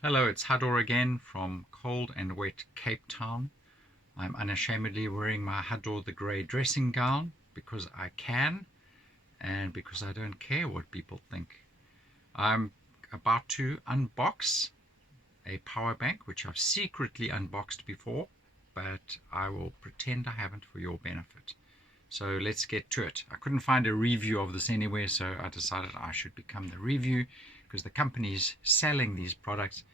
Hello, it's Hador again from cold and wet Cape Town. I'm unashamedly wearing my Hador the Grey dressing gown because I can and because I don't care what people think. I'm about to unbox a power bank which I've secretly unboxed before, but I will pretend I haven't for your benefit. So let's get to it. I couldn't find a review of this anywhere, so I decided I should become the review because the companies selling these products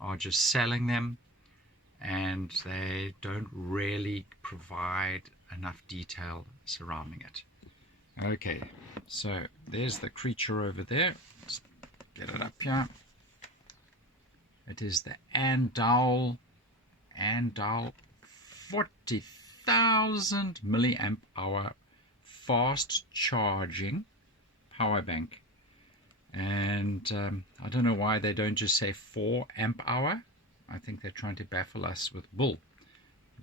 are just selling them and they don't really provide enough detail surrounding it. Okay, so there's the creature over there. Let's get it up here. It is the Andowl 40,000 milliamp hour fast charging power bank. And I don't know why they don't just say 4 amp hour. I think they're trying to baffle us with bull.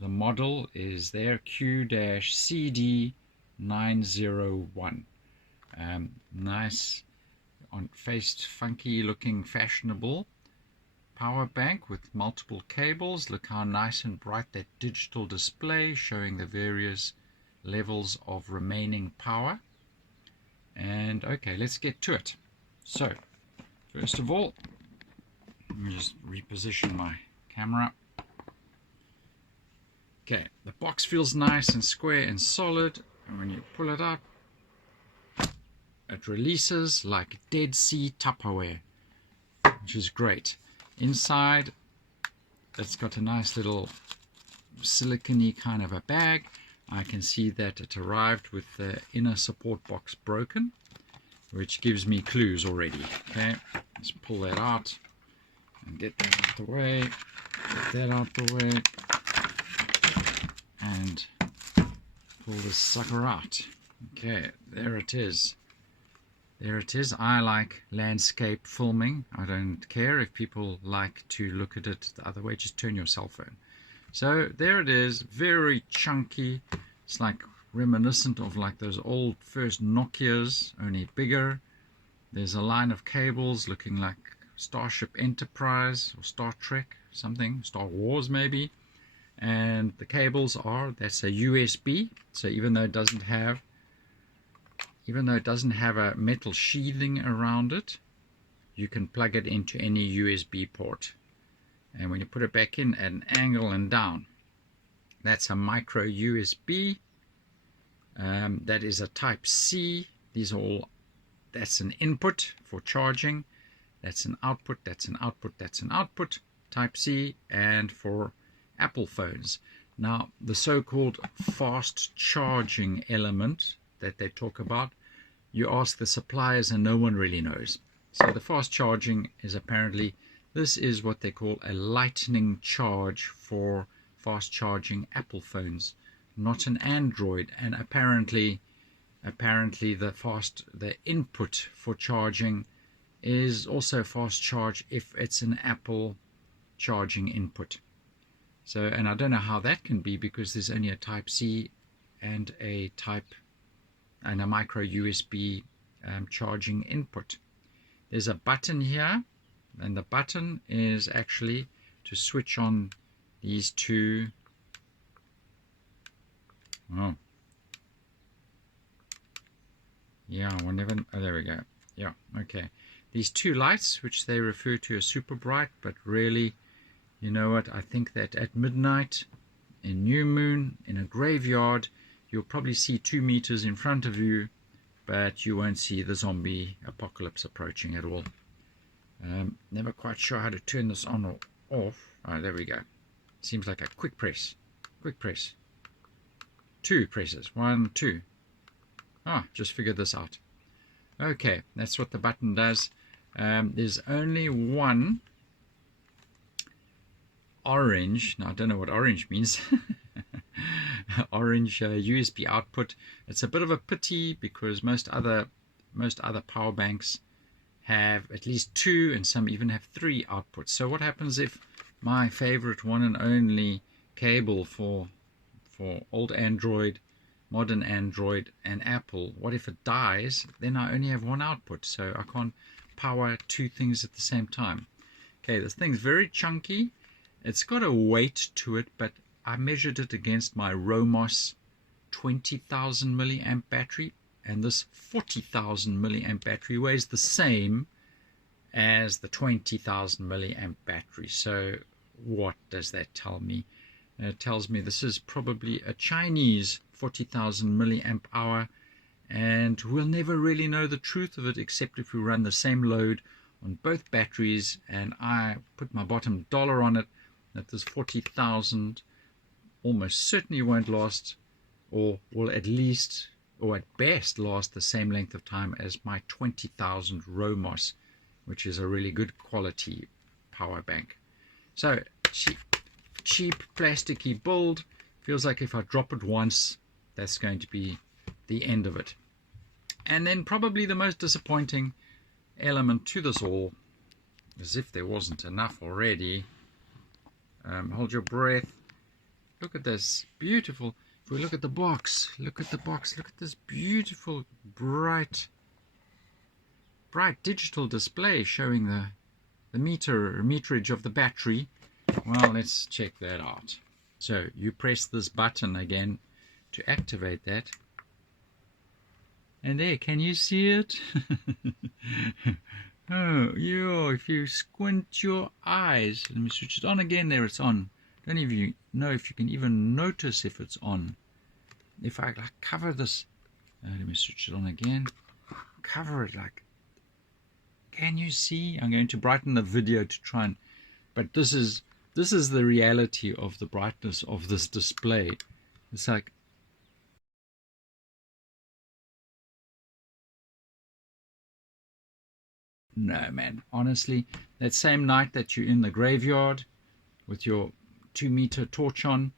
The model is there, Q-CD901. Nice, on-faced, funky looking, fashionable power bank with multiple cables. Look how nice and bright that digital display showing the various levels of remaining power. And okay, let's get to it. So, first of all, let me just reposition my camera. Okay, the box feels nice and square and solid, and when you pull it out, it releases like Dead Sea Tupperware, which is great. Inside, it's got a nice little silicone-y kind of a bag. I can see that it arrived with the inner support box broken, which gives me clues already. Okay, let's pull that out and get that out the way, get that out the way, and pull this sucker out. Okay, there it is. There it is. I like landscape filming. I don't care if people like to look at it the other way. Just turn your cell phone. So there it is, very chunky. It's like reminiscent of like those old first Nokias, only bigger. There's a line of cables looking like Starship Enterprise or Star Trek, something, Star Wars maybe. And the cables are, that's a USB, so even though it doesn't have a metal sheathing around it, you can plug it into any USB port. And when you put it back in at an angle and down, that's a micro USB. That is a type C. These are all, that's an input for charging, that's an output, that's an output, that's an output, type C, and for Apple phones. Now the so-called fast charging element that they talk about, you ask the suppliers and no one really knows. So the fast charging is apparently, this is what they call a lightning charge for fast charging Apple phones, not an Android. And apparently the input for charging is also fast charge if it's an Apple charging input. So, and I don't know how that can be because there's only a type C and a micro USB charging input. There's a button here, and the button is actually to switch on these two. Oh, yeah, oh, there we go. Yeah, okay. These two lights, which they refer to as super bright, but really, you know what, I think that at midnight, in new moon, in a graveyard, you'll probably see 2 meters in front of you, but you won't see the zombie apocalypse approaching at all. Never quite sure how to turn this on or off. Oh, there we go. Seems like a quick press. Quick press. 2 presses. 1, 2. Ah, just figured this out. Okay, that's what the button does. There's only one orange. Now, I don't know what orange means. Orange USB output. It's a bit of a pity because most other power banks have at least 2 and some even have 3 outputs. So what happens if my favorite one and only cable for old Android, modern Android and Apple, what if it dies? Then I only have 1 output, so I can't power 2 things at the same time. Okay, this thing's very chunky. It's got a weight to it, but I measured it against my Romos 20,000 milliamp battery, and this 40,000 milliamp battery weighs the same as the 20,000 milliamp battery. So what does that tell me? It tells me this is probably a Chinese 40,000 milliamp hour, and we'll never really know the truth of it except if we run the same load on both batteries, and I put my bottom dollar on it that this 40,000 almost certainly won't last, or will at least, or at best, last the same length of time as my 20,000 Romos, which is a really good quality power bank. So cheap plasticky build. Feels like if I drop it once, that's going to be the end of it. And then probably the most disappointing element to this all, as if there wasn't enough already. Hold your breath. Look at this beautiful. If we look at the box, look at this beautiful bright digital display showing the meterage of the battery. Well, let's check that out. So you press this button again to activate that, and there, can you see it? Oh, if you squint your eyes, let me switch it on again. There, it's on. Don't even know if you can even notice if it's on. If I like cover this, let me switch it on again. Cover it like. Can you see? I'm going to brighten the video to try and. But this is the reality of the brightness of this display. It's like. No, man, honestly, that same night that you're in the graveyard with your 2-meter torch on,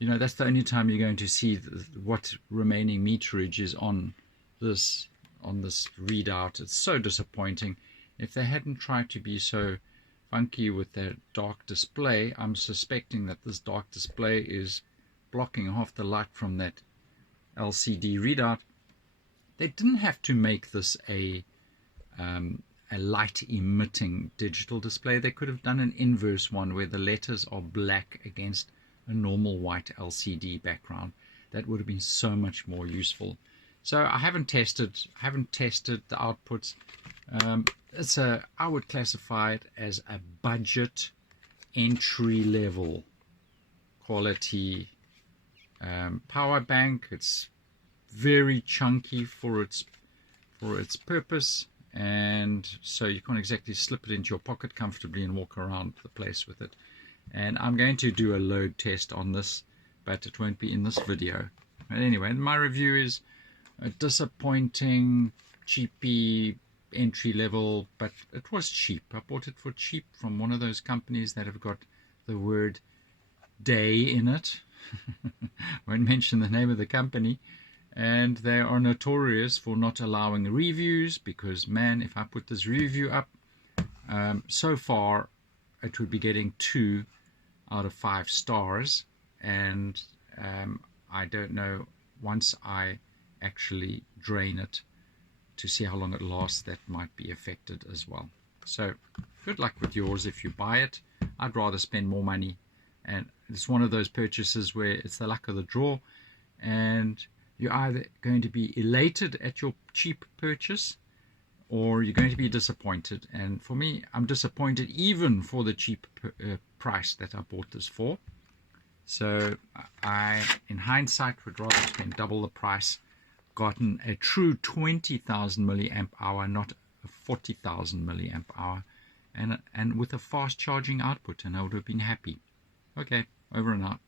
that's the only time you're going to see what remaining meterage is on this readout. It's so disappointing. If they hadn't tried to be so funky with their dark display, I'm suspecting that this dark display is blocking half the light from that LCD readout. They didn't have to make this a light emitting digital display. They could have done an inverse one where the letters are black against a normal white LCD background. That would have been so much more useful. So I haven't tested the outputs. I would classify it as a budget entry level quality power bank. It's very chunky for its purpose, and so you can't exactly slip it into your pocket comfortably and walk around the place with it. And I'm going to do a load test on this, but it won't be in this video. But anyway, my review is a disappointing, cheapy entry level, but it was cheap. I bought it for cheap from one of those companies that have got the word day in it. Won't mention the name of the company. And they are notorious for not allowing reviews, because, man, if I put this review up, so far it would be getting 2 out of 5 stars. And I don't know, once I actually drain it to see how long it lasts, that might be affected as well. So good luck with yours if you buy it. I'd rather spend more money. And it's one of those purchases where it's the luck of the draw, and you're either going to be elated at your cheap purchase, or you're going to be disappointed. And for me, I'm disappointed even for the cheap price that I bought this for. So I, in hindsight, would rather spend double the price, gotten a true 20,000 milliamp hour, not a 40,000 milliamp hour, and with a fast charging output, and I would have been happy. Okay, over and out.